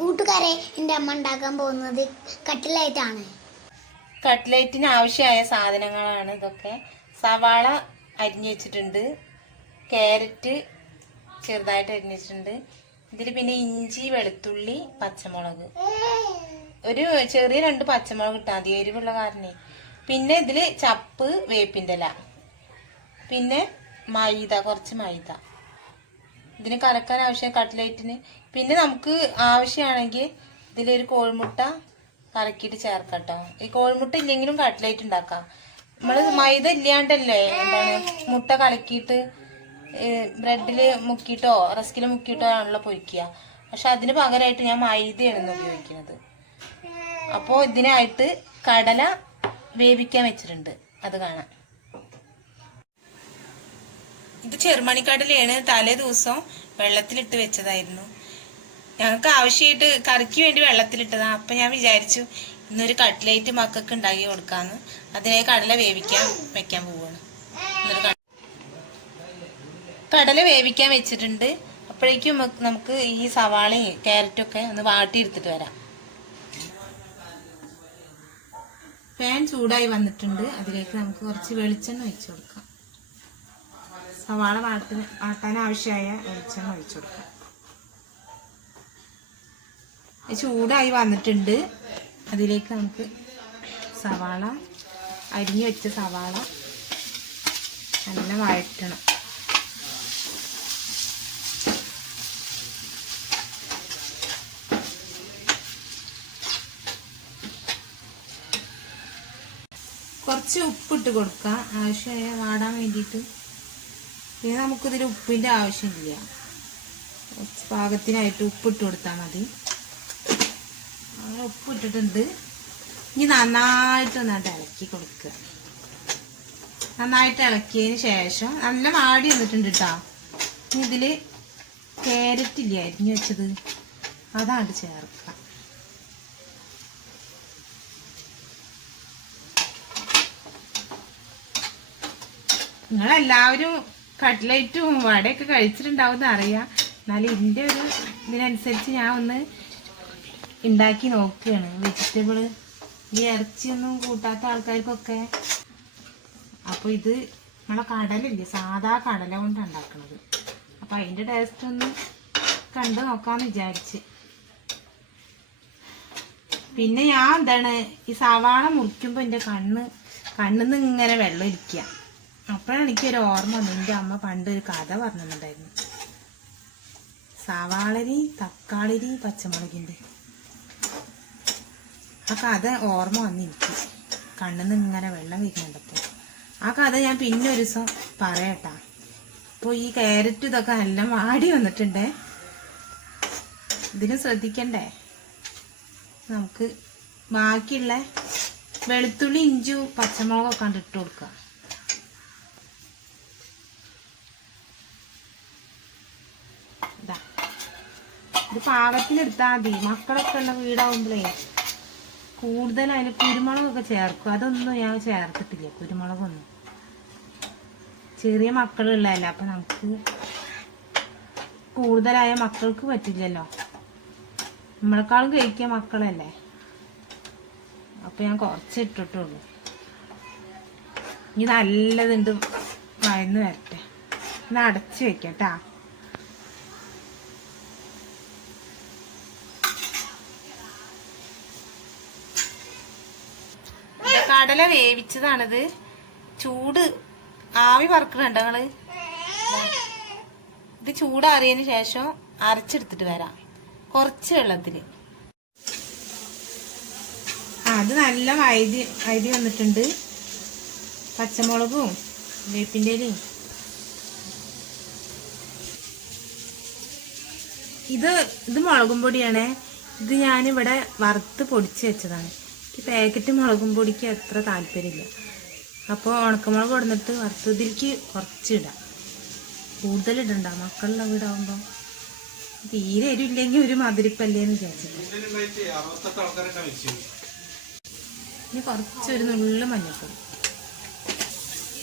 കൂട്ടുകാരെ, എൻ്റെ അമ്മ ഉണ്ടാക്കാൻ പോകുന്നത് കട്ട്ലേറ്റാണ്. കട്ട്ലേറ്റിന് ആവശ്യമായ സാധനങ്ങളാണ് ഇതൊക്കെ. സവാള അരിഞ്ഞു വെച്ചിട്ടുണ്ട്, ക്യാരറ്റ് ചെറുതായിട്ട് അരിഞ്ഞു വെച്ചിട്ടുണ്ട്. ഇതിൽ പിന്നെ ഇഞ്ചി, വെളുത്തുള്ളി, പച്ചമുളക്, ഒരു ചെറിയ 2 പച്ചമുളക് ഇട്ടാൽ മതി, എരിവുള്ള കാരണേ. പിന്നെ ഇതിൽ ചപ്പ്, വേപ്പിൻ്റെ ഇല, പിന്നെ മൈദ, കുറച്ച് മൈദ ഇതിന് കലക്കാൻ ആവശ്യം കട്ട്ലേറ്റിന്. പിന്നെ നമുക്ക് ആവശ്യമാണെങ്കിൽ ഇതിലൊരു കോഴിമുട്ട കലക്കിയിട്ട് ചേർക്കാം കേട്ടോ. ഈ കോഴിമുട്ട ഇല്ലെങ്കിലും കട്ട്ലേറ്റ് ഉണ്ടാക്കാം. നമ്മൾ മൈദ ഇല്ലാണ്ടല്ലേ എന്താണ് മുട്ട കലക്കിയിട്ട് ബ്രെഡിൽ മുക്കിയിട്ടോ റസ്കിൽ മുക്കിയിട്ടോ ആണല്ലോ പൊരിക്കുക. പക്ഷെ അതിന് പകരമായിട്ട് ഞാൻ മൈദയാണ് ഉപയോഗിക്കുന്നത്. അപ്പോൾ ഇതിനായിട്ട് കടല വേവിക്കാൻ വെച്ചിട്ടുണ്ട്, അത് കാണാം. ഇത് ചെറുമണിക്കടലയാണ്, തലേ ദിവസം വെള്ളത്തിലിട്ട് വെച്ചതായിരുന്നു. ഞങ്ങൾക്ക് ആവശ്യമായിട്ട് കറിക്ക് വേണ്ടി വെള്ളത്തിലിട്ടതാ. അപ്പം ഞാൻ വിചാരിച്ചു ഇന്നൊരു കട്ട്ലേറ്റ് മക്കൾക്ക് ഉണ്ടാക്കി കൊടുക്കാന്ന്. അതിനായി കടല വേവിക്കാൻ വെക്കാൻ പോവാണ്. കടല വേവിക്കാൻ വെച്ചിട്ടുണ്ട്. അപ്പോഴേക്കും നമുക്ക് ഈ സവാളയും ക്യാരറ്റും ഒക്കെ ഒന്ന് വാട്ടിയെടുത്തിട്ട് വരാം. പാൻ ചൂടായി വന്നിട്ടുണ്ട്. അതിലേക്ക് നമുക്ക് കുറച്ച് വെളിച്ചെണ്ണ ഒഴിച്ചു കൊടുക്കാം. സവാള വാട്ടാൻ ആവശ്യമായ വെളിച്ചെണ്ണ ഒഴിച്ചു കൊടുക്കാം. ചൂടായി വന്നിട്ടുണ്ട്. അതിലേക്ക് നമുക്ക് സവാള, അരിഞ്ഞു വെച്ച സവാള നല്ല വഴറ്റണം. കുറച്ച് ഉപ്പിട്ട് കൊടുക്കാം ആവശ്യമായ വാടാൻ വേണ്ടിയിട്ട്. പിന്നെ നമുക്കിതിൽ ഉപ്പിൻ്റെ ആവശ്യമില്ല, കുറച്ച് പാകത്തിനായിട്ട് ഉപ്പിട്ട് കൊടുത്താൽ മതി. അങ്ങനെ ഉപ്പിട്ടിട്ടുണ്ട്. ഇനി നന്നായിട്ടൊന്നായിട്ട് ഇളക്കി കൊടുക്കുക. നന്നായിട്ട് ഇളക്കിയതിന് ശേഷം നല്ല വാടി വന്നിട്ടുണ്ട് കേട്ടോ. ഇനി ഇതിൽ ക്യാരറ്റ് ഇല്ല അരിഞ്ഞു വെച്ചത്, അതാണ് ചേർക്കുക. നിങ്ങളെല്ലാവരും കട്ട്ലേറ്റും വടയൊക്കെ കഴിച്ചിട്ടുണ്ടാവുമെന്ന് അറിയാം. എന്നാലും ഇതിൻ്റെ ഒരു ഇതിനനുസരിച്ച് ഞാൻ ഒന്ന് ഉണ്ടാക്കി നോക്കുകയാണ്. വെജിറ്റബിള് ഈ ഇറച്ചിയൊന്നും കൂട്ടാത്ത ആൾക്കാർക്കൊക്കെ. അപ്പോൾ ഇത് നമ്മളെ കടലില്ലേ, സാധാ കടല കൊണ്ടാണ് ഉണ്ടാക്കുന്നത്. അപ്പം അതിൻ്റെ ടേസ്റ്റ് ഒന്ന് കണ്ടു നോക്കാമെന്ന് വിചാരിച്ച്. പിന്നെ ഞാൻ എന്താണ് ഈ സവാള മുറിക്കുമ്പോൾ എൻ്റെ കണ്ണിന്ന് ഇങ്ങനെ വെള്ളം ഇരിക്കുക. അപ്പോഴാണ് എനിക്കൊരു ഓർമ്മ വന്നു. എൻ്റെ അമ്മ പണ്ടൊരു കഥ പറഞ്ഞിട്ടുണ്ടായിരുന്നു. സവാളരി, തക്കാളിരി, പച്ചമുളകിൻ്റെ ആ കഥ ഓർമ്മ വന്നിരിക്കും. കണ്ണിന്ന് ഇങ്ങനെ വെള്ളം വീഴുന്നുണ്ടപ്പോൾ ആ കഥ ഞാൻ പിന്നെ ഒരു ദിവസം പറയട്ടാ. അപ്പോൾ ഈ ക്യാരറ്റ് ഇതൊക്കെ നല്ല വാടി വന്നിട്ടുണ്ടേ. ഇതിന് ശ്രദ്ധിക്കണ്ടേ. നമുക്ക് ബാക്കിയുള്ള വെളുത്തുള്ളി, ഇഞ്ചി, പച്ചമുളകൊക്കെ കണ്ട് ഇട്ട് കൊടുക്കുക. ഇത് പാകത്തിനെടുത്താൽ മതി. മക്കളൊക്കെ ഉള്ള വീടാവുമ്പോഴേ കൂടുതൽ അതിൽ കുരുമുളകൊക്കെ ചേർക്കും. അതൊന്നും ഞാൻ ചേർത്തിട്ടില്ല, കുരുമുളകൊന്നും. ചെറിയ മക്കളുള്ളതല്ല, അപ്പം നമുക്ക് കൂടുതലായ മക്കൾക്ക് പറ്റില്ലല്ലോ. നമ്മളെക്കാളും കഴിക്കാൻ മക്കളല്ലേ. അപ്പം ഞാൻ കുറച്ച് ഇട്ടിട്ടുള്ളൂ. ഇനി നല്ലതുണ്ട് വഴന്ന് വരട്ടെ. ഇത് അടച്ച് വെക്കട്ടാ. കടല വേവിച്ചതാണിത്. ചൂട് ആവി പറക്കുന്നുണ്ട് ഞങ്ങള്. ഇത് ചൂടാറിയതിന് ശേഷം അരച്ചെടുത്തിട്ട് വരാം കുറച്ച് വെള്ളത്തില്. അത് നല്ല വൈദ്യ വന്നിട്ടുണ്ട്. പച്ചമുളകും വേപ്പിൻ്റെ ഇലയും ഇത് മുളകും പൊടിയാണേ. ഇത് ഞാനിവിടെ വറുത്ത് പൊടിച്ച് വെച്ചതാണ്. ഈ പാക്കറ്റ് മുളകും പൊടിക്ക് അത്ര താല്പര്യമില്ല. അപ്പോൾ ഉണക്കമുളക് കൊടുത്തിട്ട് വറുത്തതിലേക്ക് കുറച്ചിടാം, കൂടുതലിടണ്ട. മക്കളുടെ വീടാകുമ്പോൾ തീരെ എരിവില്ലെങ്കിൽ ഒരു മധുരിപ്പല്ലേന്ന് വിചാരിച്ചിട്ട്. ഇനി കുറച്ചൊരു നുള്ളു മഞ്ഞൾപ്പൊടി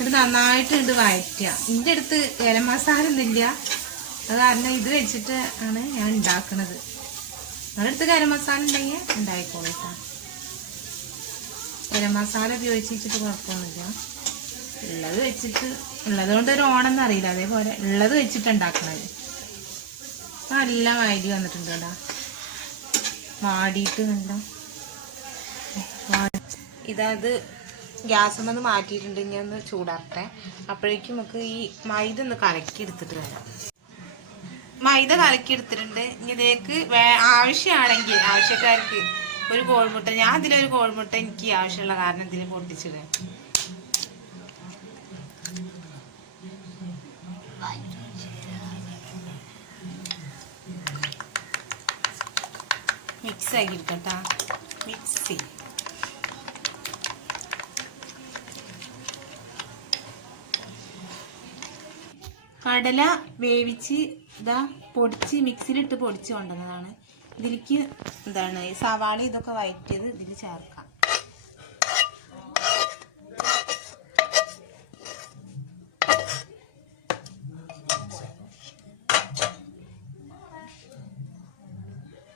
ഇത് നന്നായിട്ട് ഇത് വഴറ്റുക. ഇതിൻ്റെ അടുത്ത് ഗരം മസാല ഒന്നുമില്ല, അത് കാരണം ഇത് വെച്ചിട്ട് ആണ് ഞാൻ ഉണ്ടാക്കുന്നത്. നിങ്ങളടുത്ത് ഗരം മസാല ഉണ്ടെങ്കിൽ ഉണ്ടായിക്കോളൂ കേട്ടോ. ഗരം മസാല ഉപയോഗിച്ചിട്ട് കുഴപ്പമൊന്നുമില്ല. ഉള്ളത് വെച്ചിട്ട് ഉള്ളത് കൊണ്ട് ഒരു ഓണമെന്ന് അറിയില്ല, അതേപോലെ ഉള്ളത് വെച്ചിട്ട് ഉണ്ടാക്കണത്. നല്ല വൈകി വന്നിട്ടുണ്ട് കേട്ടോ, വാടിയിട്ട് നല്ല ഇതത് ഗ്യാസ് ഒന്ന് മാറ്റിയിട്ടുണ്ട്. ഇനി ഒന്ന് ചൂടാക്കട്ടെ. അപ്പോഴേക്കും നമുക്ക് ഈ മൈദ ഒന്ന് കലക്കി എടുത്തിട്ട് വരാം. മൈദ കലക്കി എടുത്തിട്ടുണ്ട്. ഇനി ഇതിലേക്ക് ആവശ്യമാണെങ്കിൽ ആവശ്യക്കാർക്ക് ഒരു കോഴിമുട്ട, ഞാൻ ഇതിലൊരു കോഴിമുട്ട എനിക്ക് ആവശ്യമുള്ള കാരണം ഇതിൽ പൊട്ടിച്ചിടുക. മിക്സ് ആക്കി എടുക്കട്ടാ, മിക്സി. കടല വേവിച്ച് ഇതാ പൊടിച്ച് മിക്സിയിലിട്ട് പൊടിച്ച് കൊണ്ടുവന്നതാണ്. ഇതിലേക്ക് എന്താണ് സവാള ഇതൊക്കെ വഴറ്റിയത് ഇതിൽ ചേർക്കാം.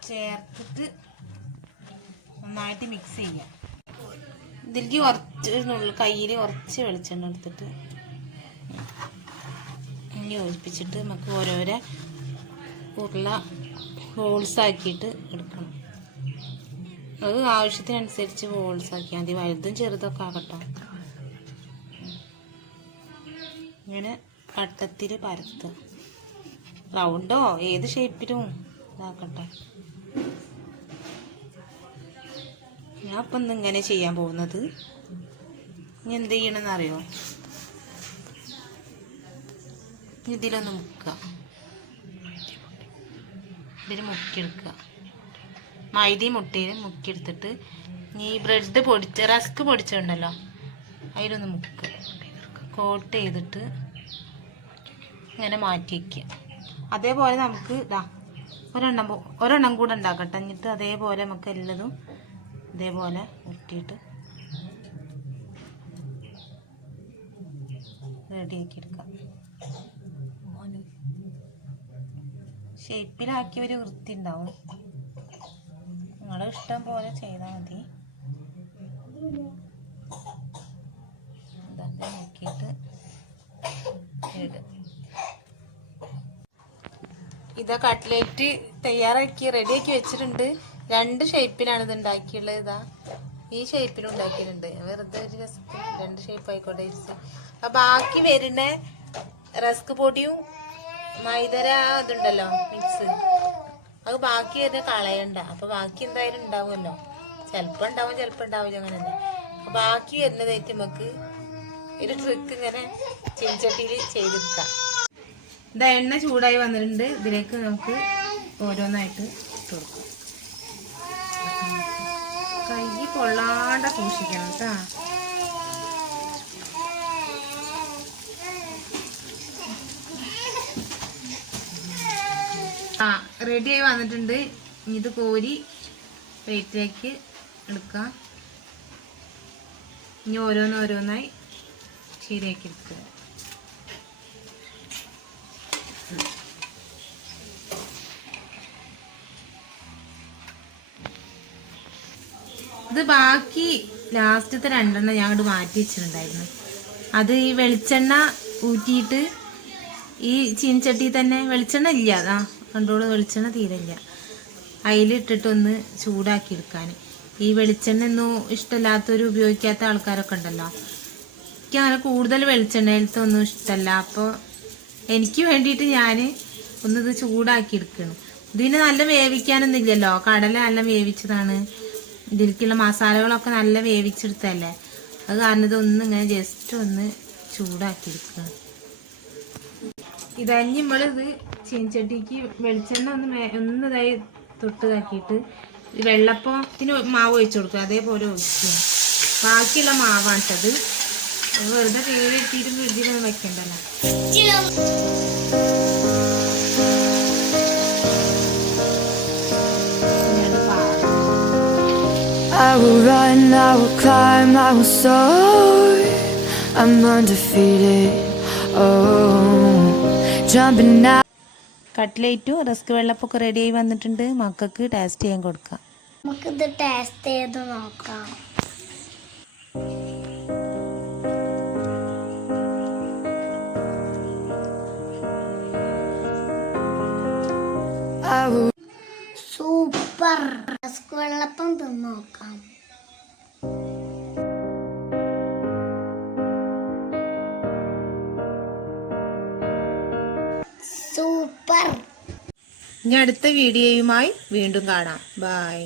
ചേർത്തിട്ട് നന്നായിട്ട് മിക്സ് ചെയ്യാം. ഇതിലേക്ക് കുറച്ച് കയ്യിൽ കുറച്ച് വെളിച്ചെണ്ണ എടുത്തിട്ട് യോജിപ്പിച്ചിട്ട് നമുക്ക് ഓരോരോ ഉരുള ബോൾസ് ആക്കിയിട്ട് എടുക്കണം. അത് ആവശ്യത്തിനനുസരിച്ച് ബോൾസ് ആക്കിയാൽ മതി, വലുതും ചെറുതൊക്കെ ആകട്ടോ. ഇങ്ങനെ വട്ടത്തിൽ പരത്തുക, റൗണ്ടോ ഏത് ഷേപ്പിലും ഇതാക്കട്ടെ. ഞാൻ ഇപ്പം ഇന്നിങ്ങനെ ചെയ്യാൻ പോകുന്നത്. ഇനി എന്ത് ചെയ്യണമെന്ന് അറിയോ? ഇതിലൊന്ന് മുക്കുക, ഇതിൽ മുക്കിയെടുക്കുക. മൈദയും മുട്ടയും മുക്കിയെടുത്തിട്ട് ഈ ബ്രെഡ് പൊടിച്ച് റസ്ക് പൊടിച്ചുണ്ടല്ലോ അതിലൊന്ന് മുക്കുക, കോട്ട് ചെയ്തിട്ട് ഇങ്ങനെ മാറ്റി വയ്ക്കുക. അതേപോലെ നമുക്ക് ഇതാ ഒരെണ്ണം കൂടെ ഉണ്ടാക്കട്ടെ. എന്നിട്ട് അതേപോലെ നമുക്ക് എല്ലതും ഇതേപോലെ ഉരുട്ടിയിട്ട് റെഡിയാക്കി എടുക്കാം. ഷേപ്പിലാക്കി ഒരു വൃത്തി ഉണ്ടാവും. നിങ്ങളുടെ ഇഷ്ടം പോലെ ചെയ്താൽ മതി. ഇതൊക്കെ നോക്കിയിട്ട് ഇതാ കട്ട്ലേറ്റ് തയ്യാറാക്കി റെഡിയാക്കി വെച്ചിട്ടുണ്ട്. 2 ഷേപ്പിലാണ് ഇത് ഉണ്ടാക്കിയുള്ളത്. ഇതാ ഈ ഷേപ്പിലും ഉണ്ടാക്കിയിട്ടുണ്ട്. വെറുതെ ഒരു രസത്തിൽ 2 ഷേപ്പ് ആയിക്കോട്ടെ ഇരിച്ച്. അപ്പം ബാക്കി വരുന്ന റസ്ക് പൊടിയും മൈദര ഇതുണ്ടല്ലോ മിക്സ്, അത് ബാക്കി വരുന്ന കളയണ്ട. അപ്പം ബാക്കി എന്തായാലും ഉണ്ടാവുമല്ലോ, ചിലപ്പോൾ ഉണ്ടാവും ചിലപ്പോൾ ഉണ്ടാവില്ല, അങ്ങനെ തന്നെ. അപ്പം ബാക്കി വരുന്നതായിട്ട് നമുക്ക് ഒരു ട്രിക്ക് ഇങ്ങനെ ചീനച്ചട്ടിയിൽ ചെയ്തെടുക്കാം. ഇതാ എണ്ണ ചൂടായി വന്നിട്ടുണ്ട്. ഇതിലേക്ക് നമുക്ക് ഓരോന്നായിട്ട് ഇട്ട് കൊടുക്കാം. കൈ കൊള്ളാണ്ട സൂക്ഷിക്കണം കേട്ടോ. റെഡിയായി വന്നിട്ടുണ്ട്. ഇത് കോരി പ്ലേറ്റിലേക്ക് എടുക്കാം. ഇനി ഓരോന്നോരോന്നായി ശരിയാക്കി എടുക്കുക. ഇത് ബാക്കി ലാസ്റ്റത്തെ 2 ഞാൻ അങ്ങോട്ട് മാറ്റി വെച്ചിട്ടുണ്ടായിരുന്നു. അത് ഈ വെളിച്ചെണ്ണ ഊറ്റിയിട്ട് ഈ ചീനച്ചട്ടി തന്നെ വെളിച്ചെണ്ണ ഇല്ല, അതാ കണ്ടോളൂ, വെളിച്ചെണ്ണ തീരെ ഇല്ല. അതിലിട്ടിട്ടൊന്ന് ചൂടാക്കി എടുക്കാൻ. ഈ വെളിച്ചെണ്ണ ഒന്നും ഇഷ്ടമില്ലാത്തൊരു ഉപയോഗിക്കാത്ത ആൾക്കാരൊക്കെ ഉണ്ടല്ലോ. എനിക്ക് അങ്ങനെ കൂടുതൽ വെളിച്ചെണ്ണയിലത്തെ ഒന്നും ഇഷ്ടമല്ല. അപ്പോൾ എനിക്ക് വേണ്ടിയിട്ട് ഞാൻ ഒന്നിത് ചൂടാക്കി എടുക്കണം. ഇതിന് നല്ല വേവിക്കാനൊന്നും ഇല്ലല്ലോ, കടല നല്ല വേവിച്ചതാണ്. ഇതിലേക്കുള്ള മസാലകളൊക്കെ നല്ല വേവിച്ചെടുത്തല്ലേ, അത് കാരണം ഇതൊന്നും ഇങ്ങനെ ജസ്റ്റ് ഒന്ന് ചൂടാക്കി എടുക്കണം. ഇതഞ്ഞ് നമ്മളിത് ചീനച്ചട്ടിക്ക് വെളിച്ചെണ്ണ ഒന്ന് ഇതായി തൊട്ടതാക്കിയിട്ട് വെള്ളപ്പത്തിന് മാവ് ഒഴിച്ചു കൊടുക്കുക. അതേപോലെ ഒഴിക്കുക. ബാക്കിയുള്ള മാവാണിട്ടത്. വെറുതെ കേടിട്ടിട്ട് ഫ്രിഡ്ജിലൊന്നും വെക്കണ്ടല്ലോ. I will run, I will climb, I will soar. I'm undefeated. Oh, jumping out. കട്ട്ലേറ്റും റസ്ക് വെള്ളപ്പൊക്കെ റെഡിയായി വന്നിട്ടുണ്ട്. മക്കൾക്ക് ടേസ്റ്റ് ചെയ്യാൻ കൊടുക്കാം. നമുക്കിത് ടേസ്റ്റ് ചെയ്ത് നോക്കാം. I will സൂപ്പർ റസ്ക് വെള്ളപ്പം തിന്ന് നോക്കാം. സൂപ്പർ. ഇനി അടുത്ത വീഡിയോയുമായി വീണ്ടും കാണാം. ബൈ.